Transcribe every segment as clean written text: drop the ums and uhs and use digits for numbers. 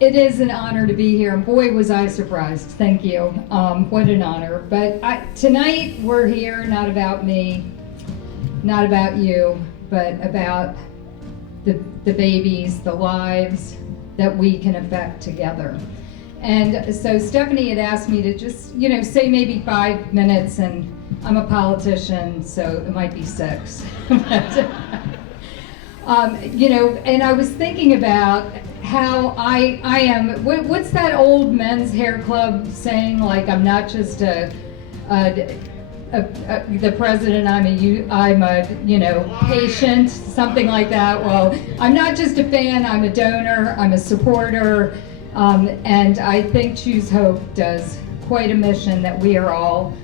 It is an honor to be here, and boy was I surprised. Thank you. What an honor. But tonight we're here not about me, not about you, but about the babies, the lives that we can affect together. And so Stephanie had asked me to just, say maybe 5 minutes, and I'm a politician, so it might be 6. But, and I was thinking about how I am, what's that old men's hair club saying, like, I'm not just the president, I'm a patient, something like that. Well, I'm not just a fan, I'm a donor, I'm a supporter, and I think Choose Hope does quite a mission that we are all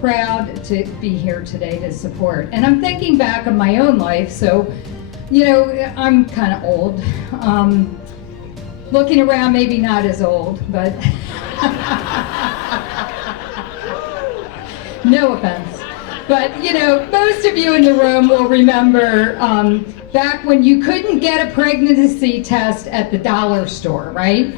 proud to be here today to support. And I'm thinking back on my own life, so, I'm kind of old. Looking around, maybe not as old, but no offense. But, most of you in the room will remember back when you couldn't get a pregnancy test at the dollar store, right?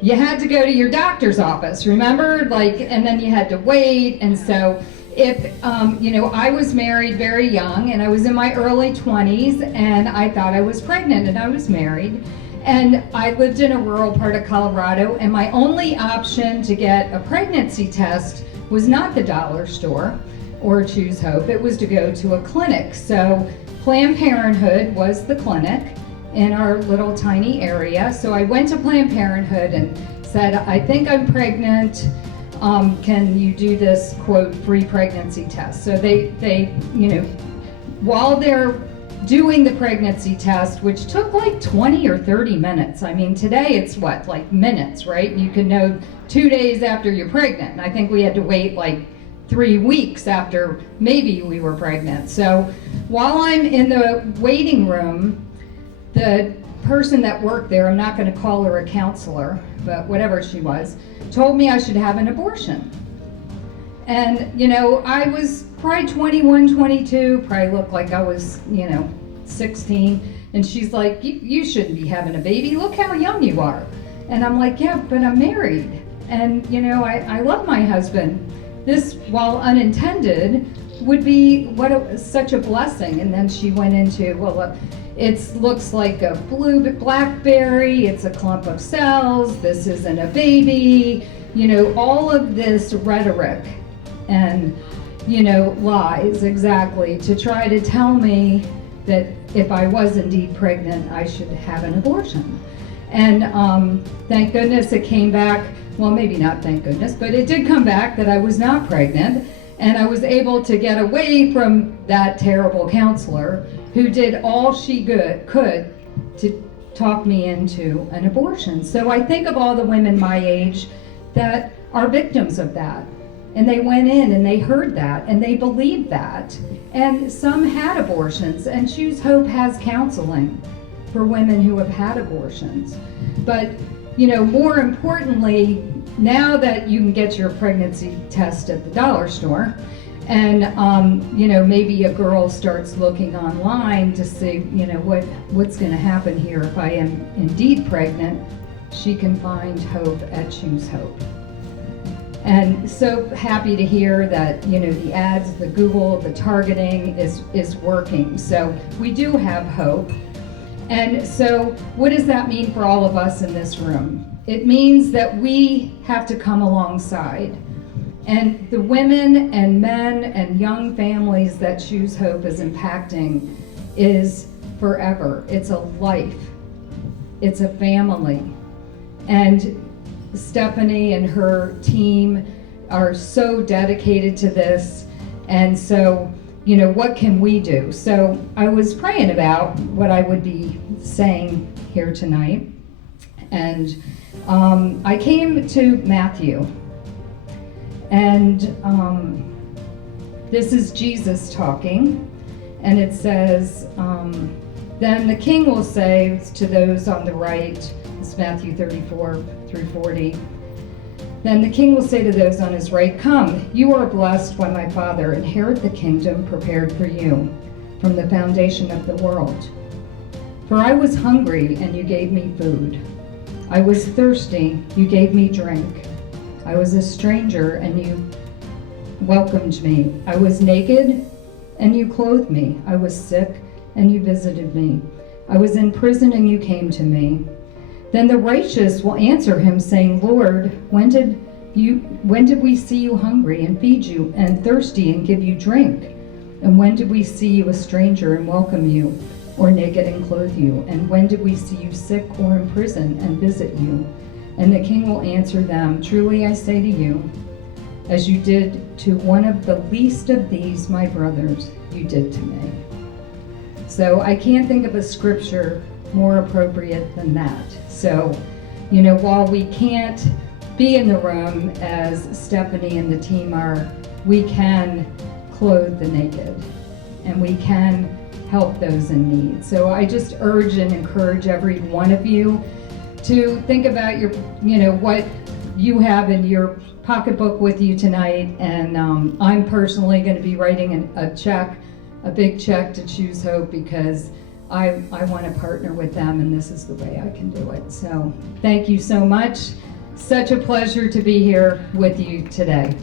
You had to go to your doctor's office, remember? And then you had to wait. And so if, I was married very young, and I was in my early 20s, and I thought I was pregnant, and I was married. And I lived in a rural part of Colorado, and my only option to get a pregnancy test was not the dollar store or Choose Hope. It was to go to a clinic. So Planned Parenthood was the clinic in our little tiny area. So I went to Planned Parenthood and said, I think I'm pregnant. Can you do this, quote, free pregnancy test? So they while they're doing the pregnancy test, which took like 20 or 30 minutes. I mean, today it's what, like minutes, right? You can know 2 days after you're pregnant. And I think we had to wait like 3 weeks after maybe we were pregnant. So while I'm in the waiting room, the person that worked there, I'm not going to call her a counselor, but whatever she was, told me I should have an abortion. And, I was probably 21, 22, probably looked like I was, 16. And she's like, you shouldn't be having a baby. Look how young you are. And I'm like, yeah, but I'm married. And, I love my husband. This, while unintended, would be such a blessing. And then she went into, it looks like a blackberry, it's a clump of cells, this isn't a baby, all of this rhetoric and, lies exactly to try to tell me that if I was indeed pregnant, I should have an abortion. And thank goodness it came back, well, maybe not thank goodness, but it did come back that I was not pregnant, and I was able to get away from that terrible counselor who did all she could to talk me into an abortion. So I think of all the women my age that are victims of that. And they went in and they heard that and they believed that. And some had abortions, and Choose Hope has counseling for women who have had abortions. But, more importantly, now that you can get your pregnancy test at the dollar store, and maybe a girl starts looking online to see, what's going to happen here if I am indeed pregnant, she can find hope at Choose Hope. And so happy to hear that, the ads, the Google, the targeting is working. So we do have hope. And so what does that mean for all of us in this room? It means that we have to come alongside. And the women and men and young families that Choose Hope is impacting is forever. It's a life. It's a family. And Stephanie and her team are so dedicated to this. And so, what can we do? So I was praying about what I would be saying here tonight. And I came to Matthew. And this is Jesus talking. And it says, then the king will say to those on the right, it's Matthew 34 through 40. Then the king will say to those on his right, come, you are blessed by my Father, inherit the kingdom prepared for you from the foundation of the world. For I was hungry, and you gave me food. I was thirsty, you gave me drink. I was a stranger, and you welcomed me. I was naked, and you clothed me. I was sick, and you visited me. I was in prison, and you came to me. Then the righteous will answer him, saying, Lord, when did we see you hungry and feed you, and thirsty and give you drink? And when did we see you a stranger and welcome you, or naked and clothe you? And when did we see you sick or in prison and visit you? And the king will answer them, Truly I say to you, as you did to one of the least of these, my brothers, you did to me. So I can't think of a scripture more appropriate than that. So, while we can't be in the room as Stephanie and the team are, we can clothe the naked, and we can help those in need. So I just urge and encourage every one of you to think about your, what you have in your pocketbook with you tonight. And I'm personally going to be writing a big check to Choose Hope, because I want to partner with them, and this is the way I can do it. So thank you so much. Such a pleasure to be here with you today.